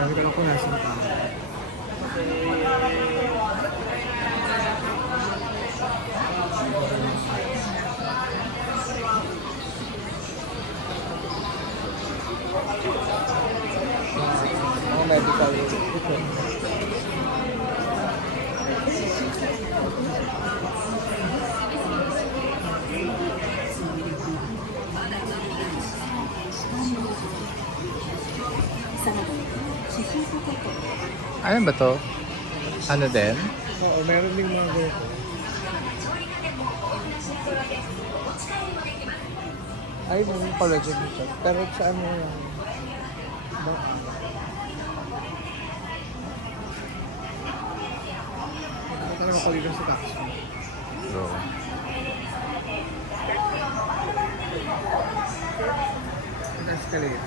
Dami ka lang kung nasan pa. Mga medical. Ano ba to? Ano din? Oo, meron ding mga ganito. Ay, may collagen dito. Pero sa ano yung... Ito naman collagen sa tax. Bro. Tax ka rin.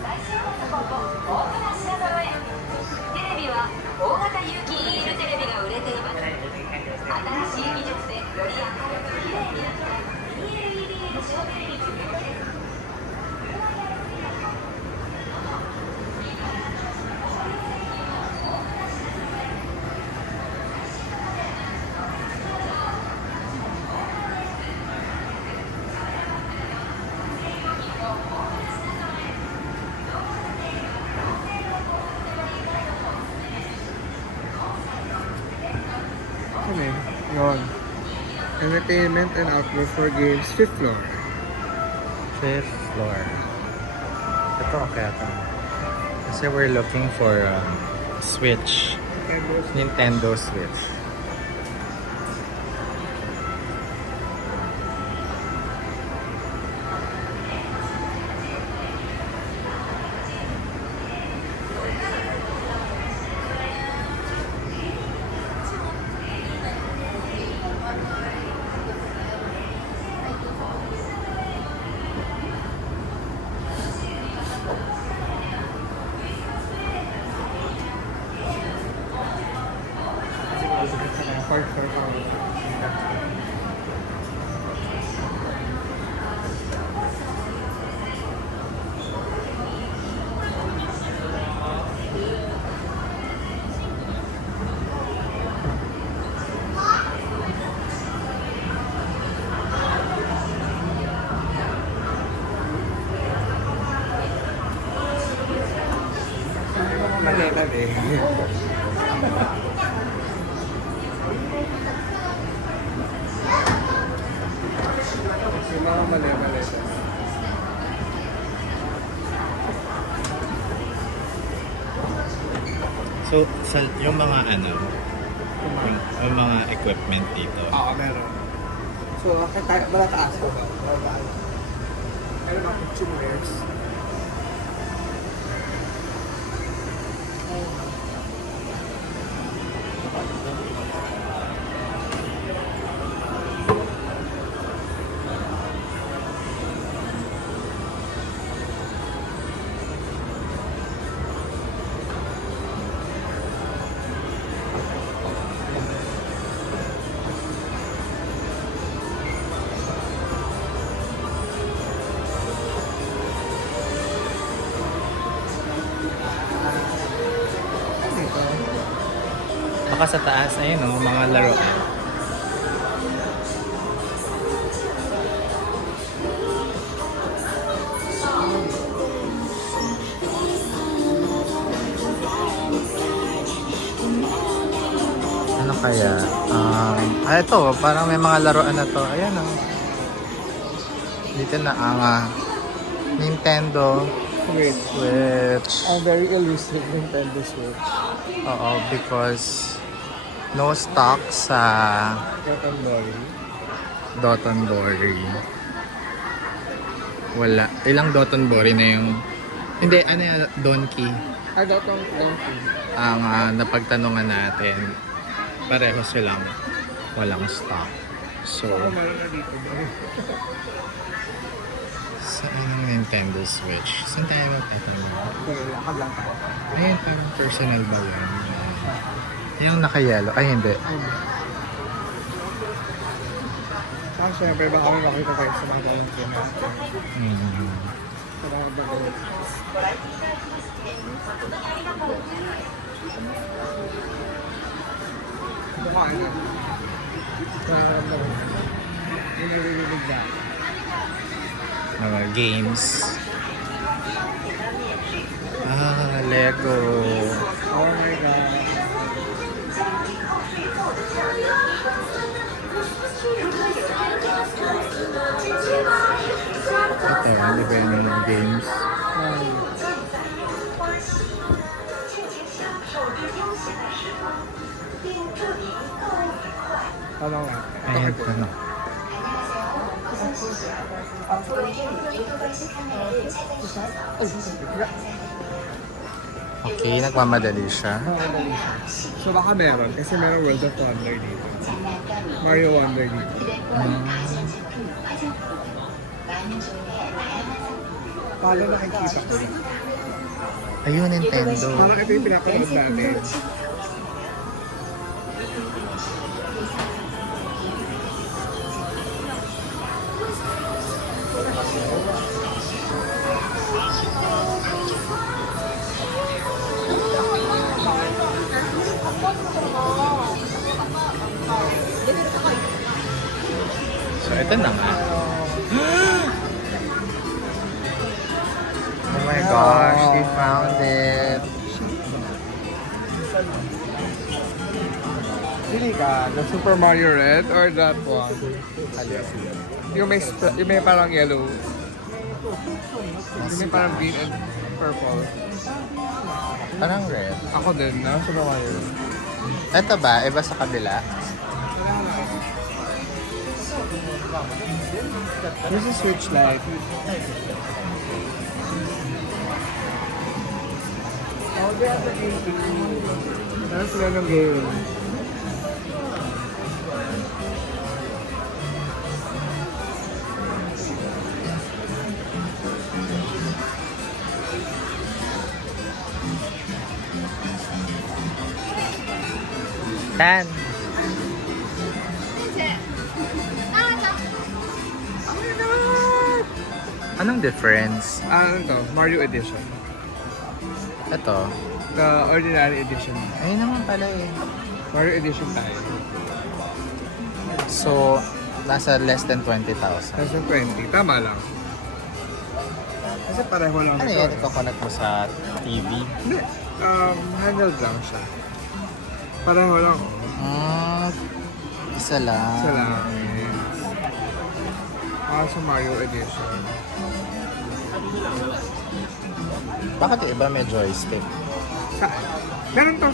テレビは大型有機 EL テレビが売れています。新しい技術でより明るく綺麗になった ELED 液晶テレビ。Ano yun? Yun. Entertainment and outdoor for games, 5th floor. 5th floor. Ito kaya ito. Kasi we're looking for Switch. Nintendo Switch. Malitan eh. Yung mga mali-malitan. So, yung mga yung mga equipment dito. Oo, meron. So, wala taas ko ba? Meron mga consumables. Baka sa taas, ayun o, mga laruan. Ano kaya? Ito, parang may mga laruan na to. Ayan o. Dito na ang Nintendo Switch. Very elusive Nintendo Switch. Oo, because no stock sa Dotonbori. Wala. Ilang Dotonbori na yung... Hindi, ano yung Donkey? Dotong Donkey. Ang napagtanungan natin. Pareho silang walang stock. So, Ako meron na dito. saan ang Nintendo Switch? Saan tayo magtatanong? Okay, lakad lang tayo. Ayun, parang personal ba yan? Yung naka-yellow. Ay, hindi. Saka syempre, baka may makita tayo sa mga taong natin. Mm. Salamat na kayo. Mukha na. Nararamdaman ko. Yung narinig na. Mga games. Lego. Oh my God. Ito, hindi ba yun yung games? Tanong nga. Ayan, ano? Okay, nagmamadali siya. Nakakadali siya. So baka meron, kasi meron World of Wonder dito. Mario Wonder dito. Paano nakikita ko? Ayun, Nintendo. Parang ito yung pinapanood natin. So, ito na nga. Oh my gosh, they found it. Pili ka, the Super Mario Red or that one? Yung may parang yellow. Yung may parang green and purple. Parang red. Ako din, na Super Mario Red. Ito ba? Iba sa kabila? This is Switch Lite. Meron sila ng game. Tan. Anong difference? Ano to? Mario Edition. Ito. The ordinary edition. Ayun naman pala eh. Mario Edition tayo. So, nasa less than 20,000. Kasi 20. Tama lang. Kasi pareho lang. Ano ito, yan? eh. Iko-connect mo sa TV? Hindi. Handled lang siya. Pareho lang. Oh. Isa lang. Isa lang. Sa Mario Edition. Bakit yung iba may joystick? Meron to.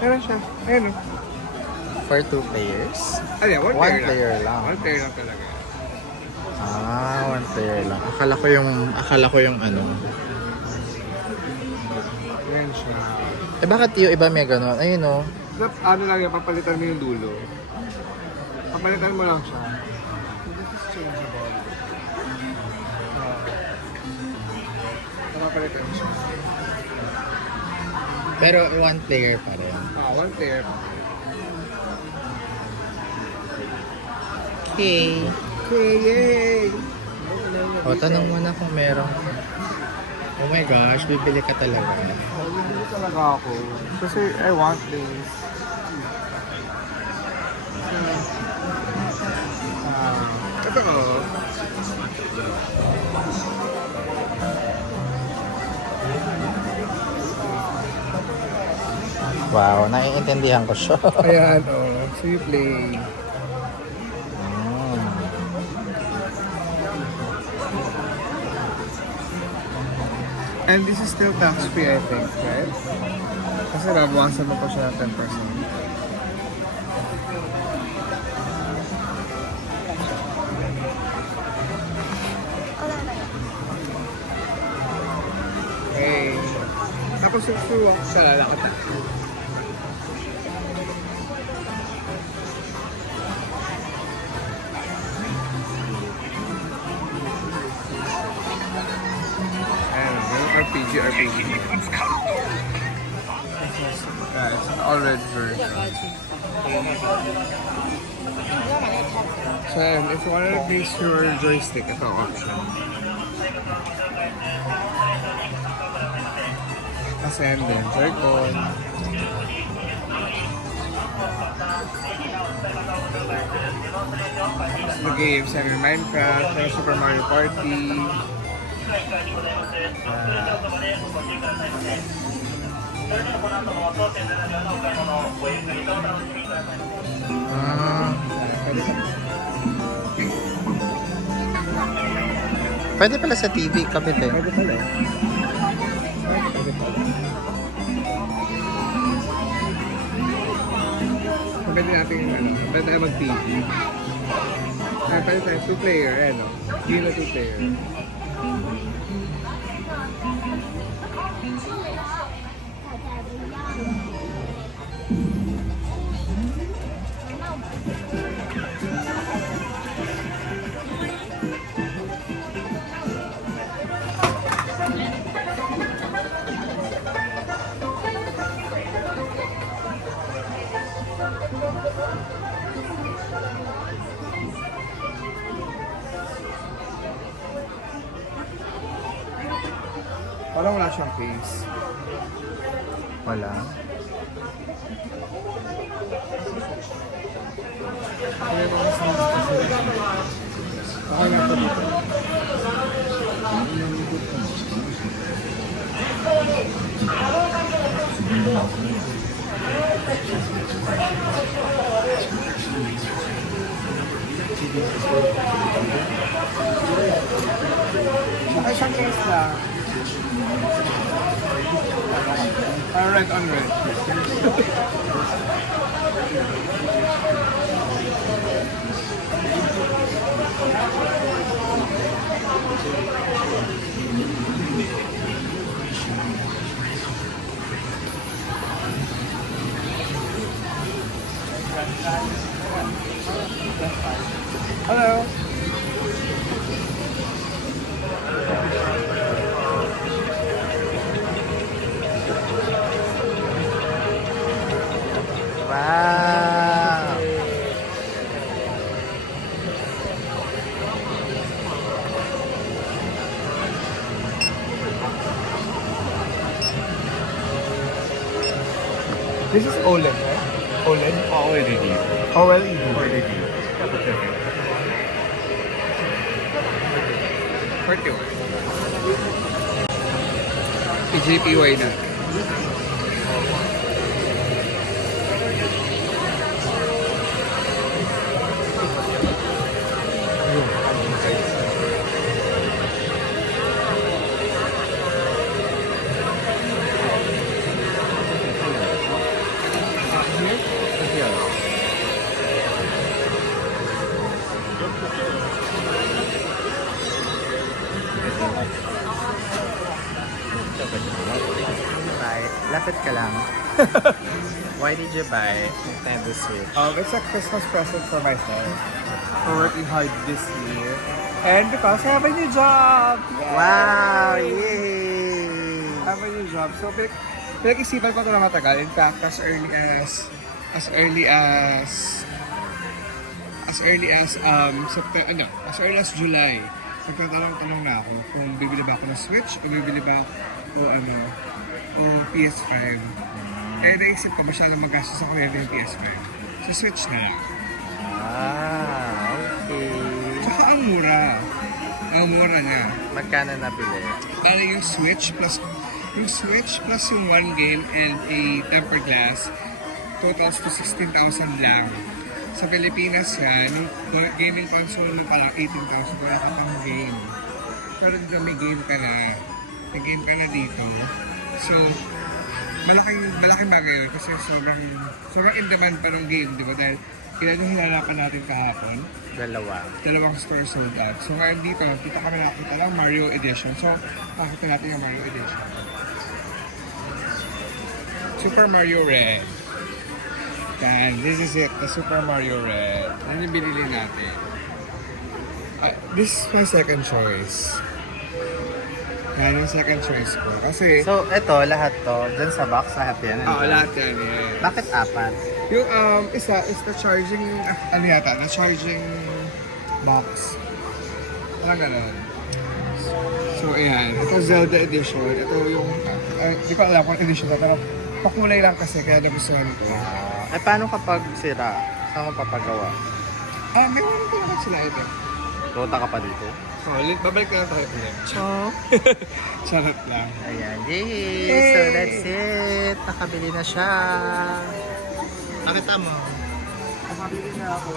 Meron siya. Ayun o. For 2 players? Ano yan? One One player player lang. One player lang talaga. One player lang. Akala ko yung ano. Ayan siya. Eh bakit yung iba may gano'n? Ayun o. Ano lang yan, papalitan mo yung dulo. Papalitan mo lang siya. This is changeable. Papalitan siya. Pero one player pa rin. One player. Okay. Okay, yay! O, tanong mo na kung meron. Oh my gosh, bibili ka talaga. Hindi talaga ako. Kasi I want this. Ito ko. Wow, naiintindihan ko siya. Ayan, oh. So you play. And this is still tax-free, I think, right? Kasi nabawasan mo pa siya ng 10%. Okay. Tapos yung suwa, siya lalakad na. JRPG. It's an all-red version. So, if you want to use your joystick, ito ang option. And then Joy-Con. The games are Minecraft, Super Mario Party. Pwede pala sa TV, kapit eh. Pwede pala. Pwede natin yung ano, pwede tayo mag-TV. Pwede tayo 2-player, ano. Hindi na 2-player. Parang wala siyang case. Wala. Okay na ito dito. Okay, siyang case lang. Red on red. Hello. Wow! This is OLED, right? OLED? OLED. OLED. OLED. 41. PJPY na. Bye. Lapit ka lang. Why did you buy Nintendo Switch? It's a Christmas present for myself. For working hard this year. And because I have a new job! Yay! Wow! Yay! I have a new job. So, pinag-isipan ko ito na matagal. In fact, as early as July. Nagtatanong na ako kung bibili ba ako ng Switch o bibili ba o PS5. Eh, naisip ko masyadong magastos ako yung PS5. So, Switch na lang. Ah, okay. Tsaka ang mura. Ang mura na. Magkano nabili? Bali yung Switch plus yung one game and a tempered glass totals to 16,000 lang. Sa Pilipinas yan, yung gaming console na parang 18,000 wala ka pang game. Pero dito may game ka na. May game ka na dito. So, malaking bagay yun kasi sobrang in demand pa ng game, di ba? Dahil ilan yung hinalakan natin kahapon? Dalawang store sold out. So ngayon dito, kita kami nakita lang Mario Edition. So, nakita natin yung Mario Edition. Super Mario Red. And this is it, the Super Mario Red. Ano yung binili natin? This is my second choice. Yan yung second choice ko. Kasi, So, ito, lahat to, dyan sa box, lahat yan. lahat yan. Yes. Bakit apat? Yung isa is the charging, ano yata, the charging box. Parang ganun. So, ayan. Ito Zelda edition. Ito yung, di ko alam kung edition na, pero pakulay lang kasi, kaya nagustuhan ito. Eh, paano kapag sira? Saan mo papagawa? May one ko naman sila ito. Tota ka pa dito? Babalik na lang tayo ulit. Oh. Charot lang. Ayan, yay! So, that's it. Nakabili na siya. Nakita mo? Nakabili na ako.